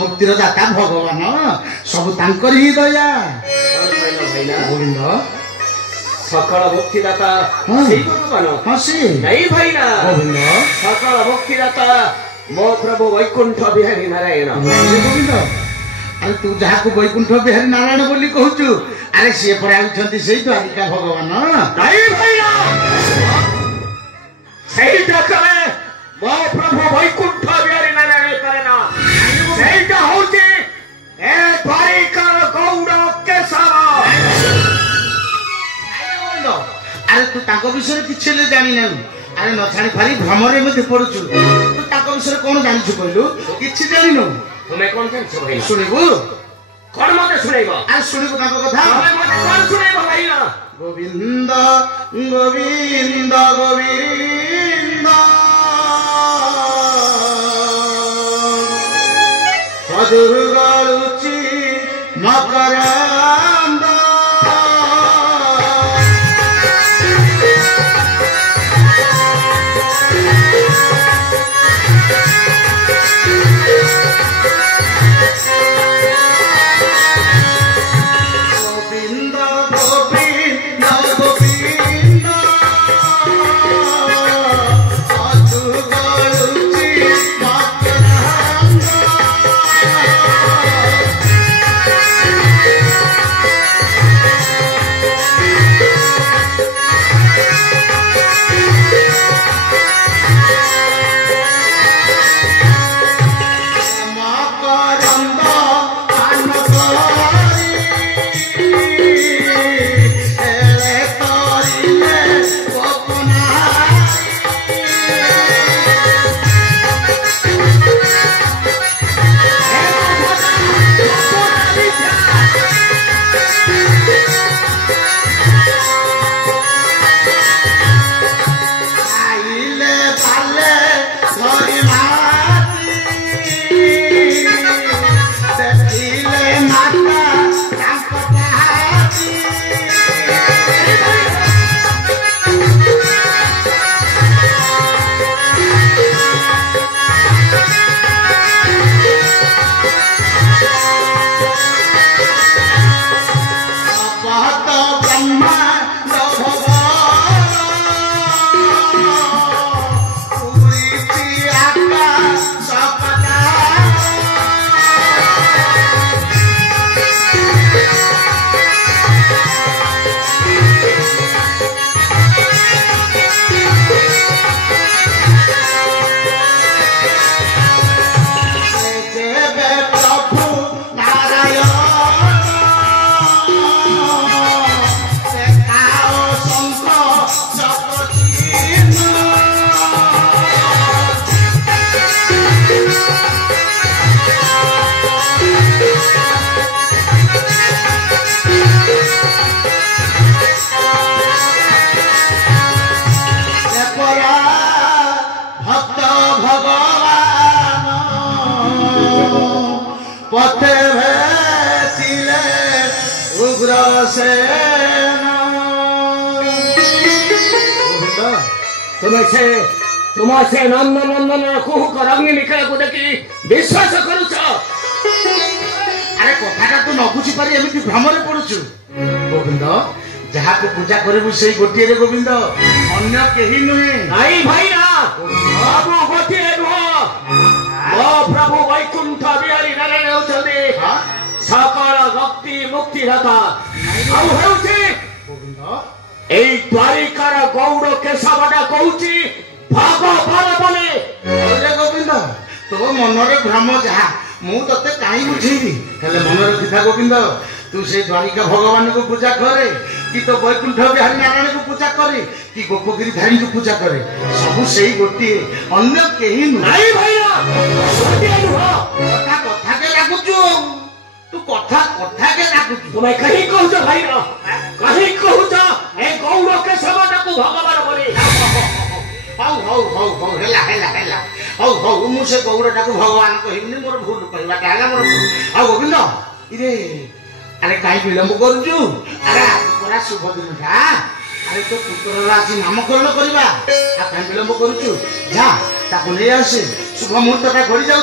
मुक्तिर दाता भगवान सब तांकर ही दया गोविंद सकल मुक्तिदाता भगवान नहीं भाईना गोविंद सकल मुक्तिदाता मो प्रभु वैकुंठ बिहारी नारायण गोविंद अरे तू जहाँ को वैकुंठ बिहारी नारायण बोली कहूचु अरे सी पर आउछंती सेही द्वारिका भगवान नहीं भाईना सही डकरे मो प्रभु वैकुंठ बिहारी नारायण करेना सही होची ए द्वारिका गौड़ केशव अरे तू ताको विषय किछि ले जानि नै अरे न छाणी फारी भ्रमरे मध्ये पडुछु तू ताको विषय कोन जानिछु कहलु किछि जानि न तुमे कोन जानिछु भाई सुनिबु कोन मते सुनाइबो अरे सुनिबु ताको कथा तुमे मते कोन सुनाइबो भाई गोविंद गोविंद गोविंद मधुर गाळुची मकरंद तुम से नंदन नंदन कुहुक रंगी निकला को देखी विश्वास करूछ अरे कथाटा तू न बुझी पारी एमिति भ्रमरे पडुछु गोविंद जहा को पूजा करबु सेही गोटिए रे गोविंद अन्य केही नुहे नाही भाई ना बाबू गोटिए नुह ओ प्रभु वैकुंठ बिहारी नारायण होछते सकल भक्ति मुक्ति दाता आउ हेउछि गोविंद एई द्वारिकार गौड़ केशवडा कहूछि भगवान बोले अरे गोविंद तो मनरे भ्रम जहा मु तते काई बुझेबी हेले मनरे दिखा गोविंद तू से द्वारिका भगवान को पूजा करे कि तो वैकुंठ बिहारी नारायण को पूजा करे कि गोपगिरी धारी को पूजा करे सब सेही गोटी अन्य केही नाही भैया गोटी नुह कथा कथा के लागुचु तू कथा कथा के लागुचु तुम कहीं कहूछ भाई कहीं कहूछ ए गौड़ केशवडा को भगवान बोले हौ हौ हौ हौ हेला हेला हेला हौ हौ मु से गौड़टा को भगवान कहिनी मोर भूल कहबा ताला मोर आ गोविंद इरे अरे काई विलंब करजु अरे पूरा शुभ दिन था अरे तो पुत्र आज नामकरण करबा आ काई विलंब करजु जा ताको ले आसे शुभ मुहूर्तटा घड़ी जाऊ।